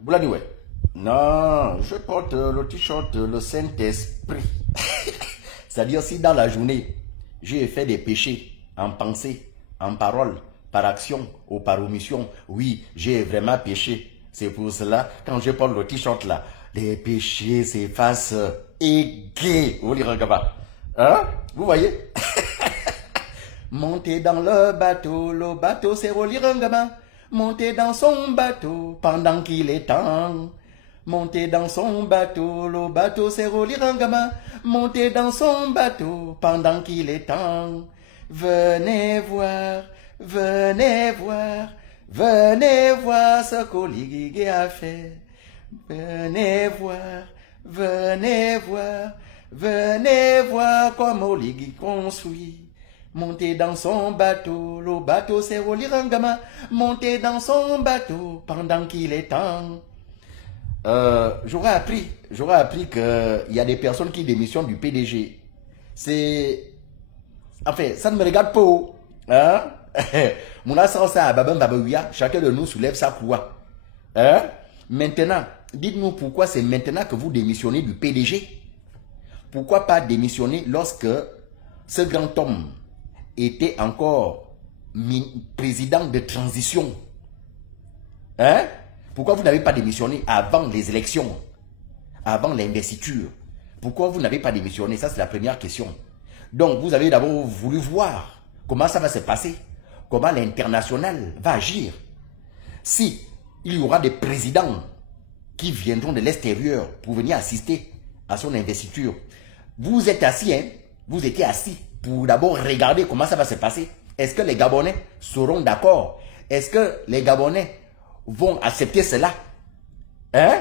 Boulani, ouais. Non, je porte le t-shirt, le Saint-Esprit. C'est-à-dire, si dans la journée, j'ai fait des péchés en pensée, en parole, par action ou par omission, oui, j'ai vraiment péché. C'est pour cela, quand je porte le t-shirt là, les péchés s'effacent et gay. Vous lirez là-bas. Hein? Vous voyez? Montez dans le bateau c'est Rolirangama. Montez dans son bateau pendant qu'il est temps. Montez dans son bateau, le bateau c'est Rolirangama. Montez dans son bateau pendant qu'il est temps. Venez voir, venez voir, venez voir ce qu'Oligui a fait. Venez voir, venez voir, venez voir comme Oligui construit. Montez dans son bateau, le bateau c'est Rolirangama. Montez dans son bateau pendant qu'il est temps. J'aurais appris qu'il y a des personnes qui démissionnent du PDG. C'est... Enfin, ça ne me regarde pas. Hein? Chacun de nous soulève sa croix. Hein? Maintenant, dites-nous pourquoi c'est maintenant que vous démissionnez du PDG. Pourquoi pas démissionner lorsque ce grand homme était encore président de transition? Hein? Pourquoi vous n'avez pas démissionné avant les élections, avant l'investiture? Pourquoi vous n'avez pas démissionné? Ça, c'est la première question. Donc, vous avez d'abord voulu voir comment ça va se passer, comment l'international va agir. Si il y aura des présidents qui viendront de l'extérieur pour venir assister à son investiture, vous êtes assis, hein? Vous étiez assis pour d'abord regarder comment ça va se passer. Est-ce que les Gabonais seront d'accord? Est-ce que les Gabonais vont accepter cela? Hein?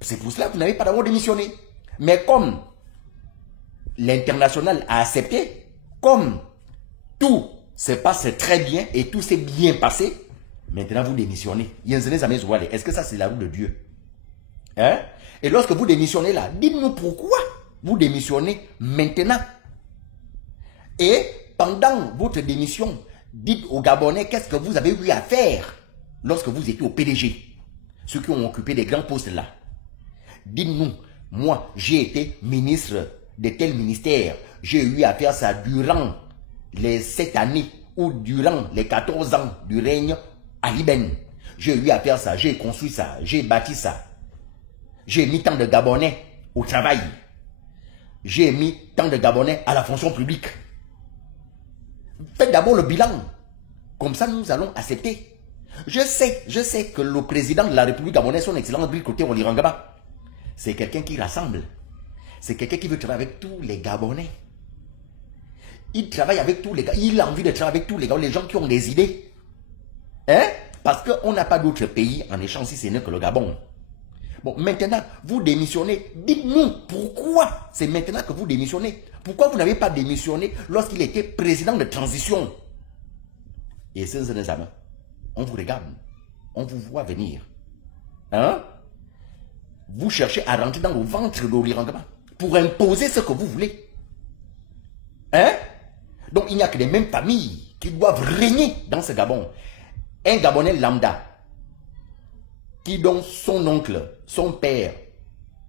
C'est pour cela que vous n'avez pas d'abord démissionné. Mais comme l'international a accepté, comme tout se passe très bien et tout s'est bien passé, maintenant vous démissionnez. Est-ce que ça c'est la roue de Dieu? Hein? Et lorsque vous démissionnez là, dites-nous pourquoi vous démissionnez maintenant. Et pendant votre démission, dites aux Gabonais qu'est-ce que vous avez eu à faire lorsque vous étiez au PDG. Ceux qui ont occupé des grands postes là. Dites-nous, moi j'ai été ministre de tel ministère. J'ai eu à faire ça durant les 7 années ou durant les 14 ans du règne Ali Ben. J'ai eu à faire ça, j'ai construit ça, j'ai bâti ça. J'ai mis tant de Gabonais au travail. J'ai mis tant de Gabonais à la fonction publique. Faites d'abord le bilan. Comme ça, nous allons accepter. Je sais que le président de la République gabonaise, son excellence Bill Côté Rolirangama, c'est quelqu'un qui rassemble. C'est quelqu'un qui veut travailler avec tous les Gabonais. Il travaille avec tous les gars. Il a envie de travailler avec tous les gars, les gens qui ont des idées. Hein? Parce qu'on n'a pas d'autre pays en échange si ce n'est que le Gabon. Bon, maintenant, vous démissionnez. Dites-nous pourquoi c'est maintenant que vous démissionnez. Pourquoi vous n'avez pas démissionné lorsqu'il était président de transition? Et c'est ça, on vous regarde. On vous voit venir. Hein? Vous cherchez à rentrer dans le ventre de Rolirangama pour imposer ce que vous voulez. Hein? Donc, il n'y a que les mêmes familles qui doivent régner dans ce Gabon. Un Gabonais lambda qui, dont son oncle, son père,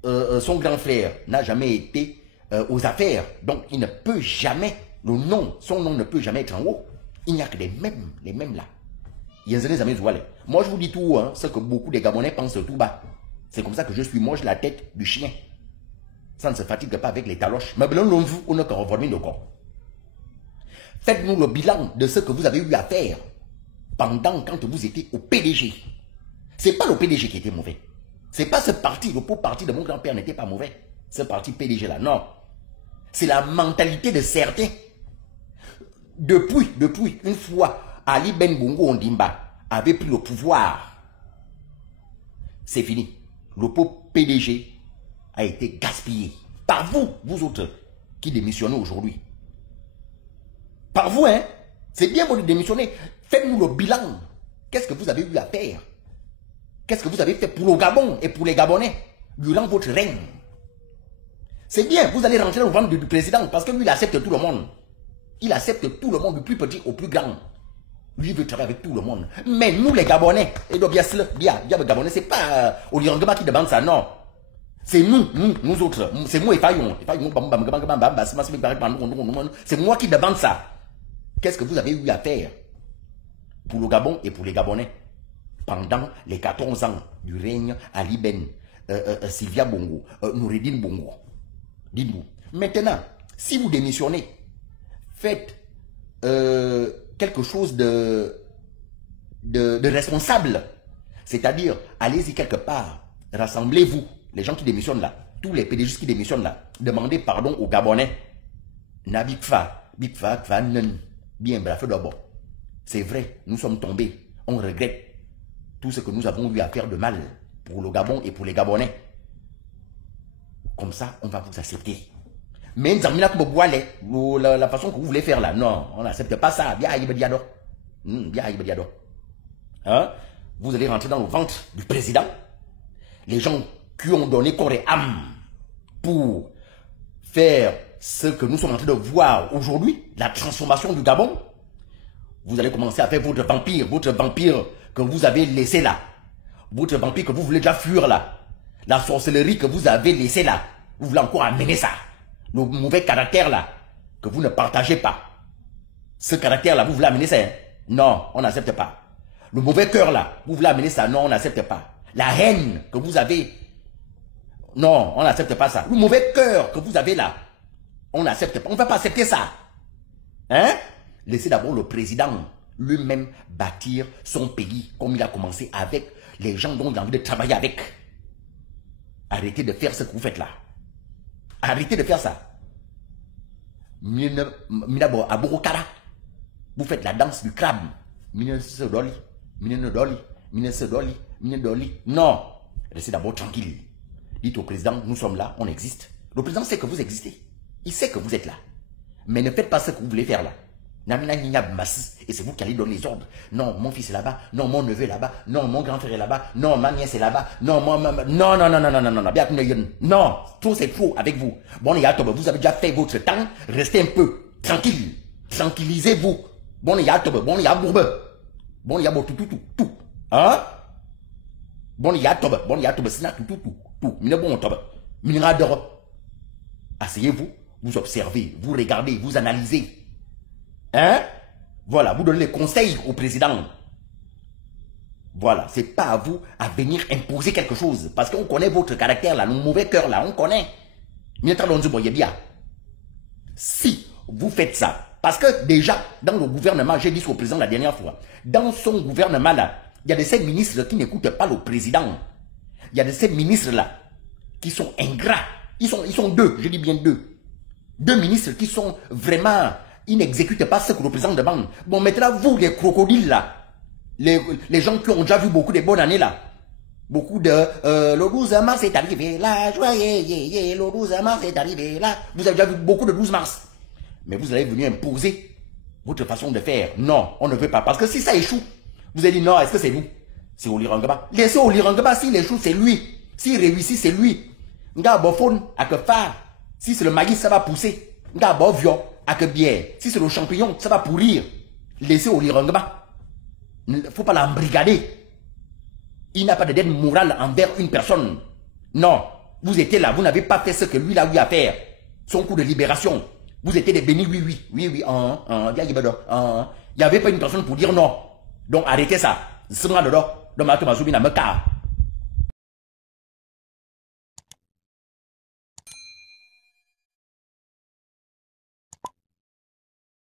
son grand frère n'a jamais été aux affaires. Donc, il ne peut jamais, son nom ne peut jamais être en haut. Il n'y a que les mêmes là. Moi, je vous dis tout, hein, ce que beaucoup de Gabonais pensent tout bas. C'est comme ça que je suis, moi, j'ai la tête du chien. Ça ne se fatigue pas avec les taloches. Mais on ne peut reformer le corps. Faites-nous le bilan de ce que vous avez eu à faire pendant quand vous étiez au PDG. Ce n'est pas le PDG qui était mauvais. Ce n'est pas ce parti, le pauvre parti de mon grand-père n'était pas mauvais. Ce parti PDG là, non. C'est la mentalité de certains. Depuis, une fois, Ali Ben Bongo Ondimba avait pris le pouvoir. C'est fini. Le pauvre PDG a été gaspillé. Par vous, vous autres, qui démissionnez aujourd'hui. Par vous, hein. C'est bien vous de démissionner. Faites-nous le bilan. Qu'est-ce que vous avez eu à faire? Qu'est-ce que vous avez fait pour le Gabon et pour les Gabonais durant votre règne? C'est bien, vous allez rentrer au ventre du président parce que lui, il accepte tout le monde. Il accepte tout le monde, du plus petit au plus grand. Lui veut travailler avec tout le monde. Mais nous, les Gabonais, et donc bien, les Gabonais, c'est pas Olirangaba qui demande ça, non. C'est nous autres. C'est moi et Fayon. C'est moi qui demande ça. Qu'est-ce que vous avez eu à faire pour le Gabon et pour les Gabonais pendant les 14 ans du règne Ali Ben, Sylvia Bongo, Noureddine Bongo? Dites-vous. Maintenant, si vous démissionnez, faites quelque chose de responsable. C'est-à-dire, allez-y quelque part, rassemblez-vous, les gens qui démissionnent là, tous les PDG qui démissionnent là, demandez pardon aux Gabonais. Na Bikfa, bien bravo d'abord. C'est vrai, nous sommes tombés, on regrette tout ce que nous avons eu à faire de mal pour le Gabon et pour les Gabonais. Comme ça, on va vous accepter. Mais la façon que vous voulez faire là, non, on n'accepte pas ça. Hein? Vous allez rentrer dans le ventre du président. Les gens qui ont donné corps et âme pour faire ce que nous sommes en train de voir aujourd'hui, la transformation du Gabon. Vous allez commencer à faire votre vampire que vous avez laissé là. Votre vampire que vous voulez déjà fuir là. La sorcellerie que vous avez laissée là. Vous voulez encore amener ça. Le mauvais caractère là, que vous ne partagez pas. Ce caractère là, vous voulez amener ça, hein? Non, on n'accepte pas. Le mauvais cœur là, vous voulez amener ça, non, on n'accepte pas. La haine que vous avez, non, on n'accepte pas ça. Le mauvais cœur que vous avez là, on n'accepte pas. On ne va pas accepter ça. Hein? Laissez d'abord le président lui-même bâtir son pays comme il a commencé avec les gens dont il a envie de travailler avec. Arrêtez de faire ce que vous faites là. Arrêtez de faire ça. Vous faites la danse du crabe. Non. Restez d'abord tranquille. Dites au président, nous sommes là, on existe. Le président sait que vous existez. Il sait que vous êtes là. Mais ne faites pas ce que vous voulez faire là. Et c'est vous qui allez donner les ordres. Non, mon fils est là-bas. Non, mon neveu est là-bas. Non, mon grand frère est là-bas. Non, ma nièce est là-bas. Non, non, tout c'est faux avec vous. Bon, vous avez déjà fait votre temps. Restez un peu tranquille. Tranquillisez-vous. Bon, il y a bourbe. Bon, il y a tout. Hein? Bon, il y a tout. Asseyez-vous, vous observez, vous regardez, vous analysez. Hein? Voilà, vous donnez les conseils au président. Voilà, c'est pas à vous à venir imposer quelque chose. Parce qu'on connaît votre caractère là, le mauvais cœur là, on connaît. Si vous faites ça, parce que déjà, dans le gouvernement, j'ai dit au président la dernière fois, dans son gouvernement là, il y a de ces ministres qui n'écoutent pas le président. Il y a de ces ministres là qui sont ingrats. Ils sont deux, je dis bien deux. Deux ministres qui sont vraiment... Ils n'exécutent pas ce que le président demande. Bon, maintenant, vous, les crocodiles, là, les gens qui ont déjà vu beaucoup de bonnes années, là, beaucoup de... le 12 mars est arrivé, là, joyeux, le 12 mars est arrivé, là. Vous avez déjà vu beaucoup de 12 mars. Mais vous allez venir imposer votre façon de faire. Non, on ne veut pas. Parce que si ça échoue, vous allez dire, non, est-ce que c'est nous? C'est Olirangaba. Laissez Olirangaba, s'il échoue, c'est lui. S'il réussit, c'est lui. Si c'est le maïs, ça va pousser. Si c'est le champignon, ça va pourrir. Laissez Olirangaba. Il ne faut pas l'embrigader. Il n'a pas de dette morale envers une personne. Non. Vous étiez là, vous n'avez pas fait ce que lui a eu à faire. Son coup de libération. Vous étiez des bénis, oui. Il n'y avait pas une personne pour dire non. Donc arrêtez ça.